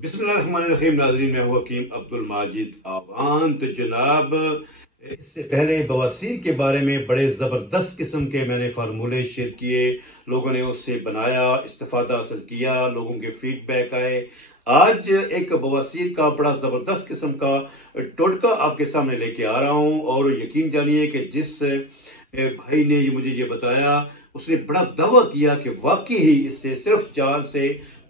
बिस्मिल्लाहिर्रहमानिर्रहीम। नाज़रीन, मैं हूँ हकीम अब्दुल माजिद आवान। तो जनाब, इससे पहले बवासीर के बारे में बड़े ज़बरदस्त किस्म के मैंने फार्मूले शेयर किए, लोगों ने उससे बनाया, इस्तिफादा हासिल किया, लोगों के फीडबैक आए। आज एक बवासीर का बड़ा ज़बरदस्त किस्म का टोटका आपके सामने लेके आ रहा हूँ। और यकीन जानिए कि जिस भाई ने मुझे ये बताया, उसने बड़ा दावा किया कि वाकई ही इससे सिर्फ 4 से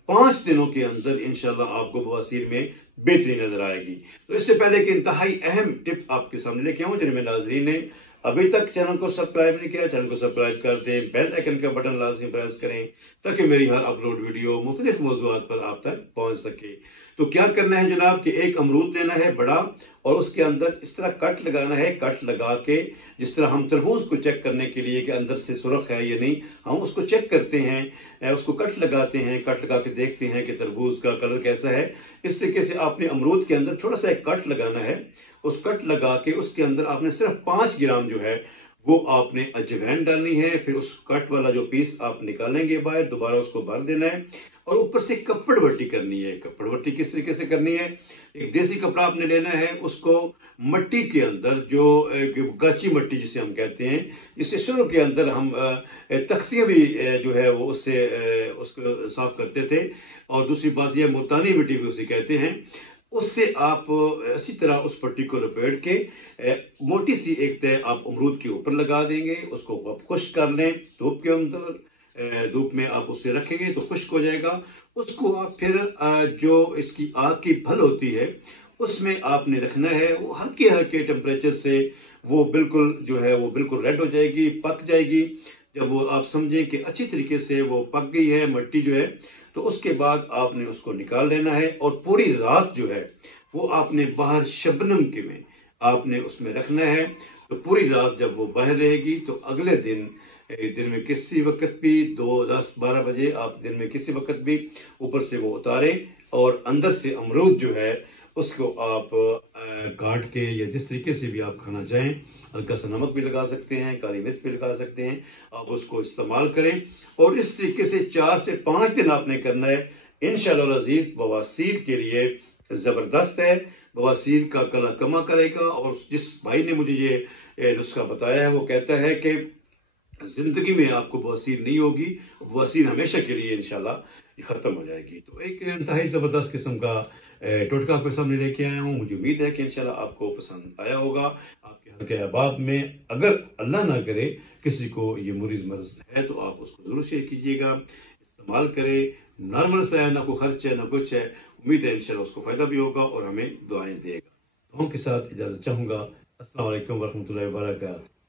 5 दिनों के अंदर इंशाल्लाह आपको बवासीर में बेहतरी नजर आएगी। तो इससे पहले कि इंतहाई अहम टिप आपके सामने लेके आऊं, जिनमें नाजरीन ने अभी तक चैनल को सब्सक्राइब नहीं किया, चैनल को सब्सक्राइब कर दें, बेल आइकन का बटन लाजमी प्रेस करें ताकि मेरी हर अपलोड वीडियो मुख्तलिफ मौजूआत पर आप तक पहुंच सके। तो क्या करना है जनाब कि एक अमरूद लेना है बड़ा, और उसके अंदर इस तरह कट लगाना है। कट लगा के, जिस तरह हम तरबूज को चेक करने के लिए कि अंदर से सुरख है या नहीं, हम उसको चेक करते हैं, उसको कट लगाते हैं, कट लगा के देखते हैं कि तरबूज का कलर कैसा है। इस तरीके से आपने अमरूद के अंदर थोड़ा सा एक कट लगाना है। उस कट लगा के उसके अंदर आपने सिर्फ 5 ग्राम जो है वो आपने अजवाइन डालनी है। फिर उस कट वाला जो पीस आप निकालेंगे बाहर, दोबारा उसको भर देना है और ऊपर से कपड़ वट्टी करनी है। कपड़ वट्टी किस तरीके से करनी है? एक देसी कपड़ा आपने लेना है, उसको मट्टी के अंदर, जो गाची मट्टी जिसे हम कहते हैं, जिससे शुरू के अंदर हम तख्तियां भी जो है वो उससे उसको साफ करते थे। और दूसरी बात यह, मुल्तानी मिट्टी भी उसे कहते हैं। उससे आप इसी तरह उस पट्टी को लपेट के मोटी सी एक तय आप अमरूद के ऊपर लगा देंगे। उसको आप खुश्क कर लें धूप के अंदर, धूप में आप उसे रखेंगे तो खुश्क हो जाएगा। उसको आप फिर जो इसकी आग की फल होती है उसमें आपने रखना है। वो हल्के हल्के टेम्परेचर से वो बिल्कुल जो है वो बिल्कुल रेड हो जाएगी, पक जाएगी। जब वो आप समझें कि अच्छी तरीके से वो पक गई है मट्टी जो है, तो उसके बाद आपने उसको निकाल लेना है। और पूरी रात जो है वो आपने बाहर शबनम के में आपने उसमें रखना है। तो पूरी रात जब वो बाहर रहेगी तो अगले दिन दिन में किसी वक्त भी 2, 10, 12 बजे आप दिन में किसी वक्त भी ऊपर से वो उतारें और अंदर से अमरूद जो है उसको आप काट के या जिस तरीके से भी आप खाना चाहें, हल्का सा नमक भी लगा सकते हैं, काली मिर्च भी लगा सकते हैं, आप उसको इस्तेमाल करें। और इस तरीके से 4 से 5 दिन आपने करना है। इंशाअल्लाह अजीज बवासीर के लिए जबरदस्त है, बवासीर का कला कमा करेगा। और जिस भाई ने मुझे ये नुस्खा बताया है वो कहता है कि जिंदगी में आपको बवासीर नहीं होगी, बवासीर हमेशा के लिए इंशाल्लाह खत्म हो जाएगी। तो एक इंतहाई जबरदस्त किस्म का टोटका आपके सामने लेके आया हूँ। मुझे उम्मीद है कि इंशाल्लाह आपको पसंद आया होगा। आपके हल्के अहबाब में अगर अल्लाह ना करे किसी को ये मुरीज मर्ज है तो आप उसको जरूर शेयर कीजिएगा, इस्तेमाल करें। नॉर्मल सा है, ना कोई खर्च है ना कुछ है। उम्मीद है इंशाल्लाह उसको फायदा भी होगा और हमें दुआएं देगा। दुआओं के साथ इजाजत चाहूंगा। अस्सलाम वालेकुम वरहमतुल्लाहि वबरकातुहू।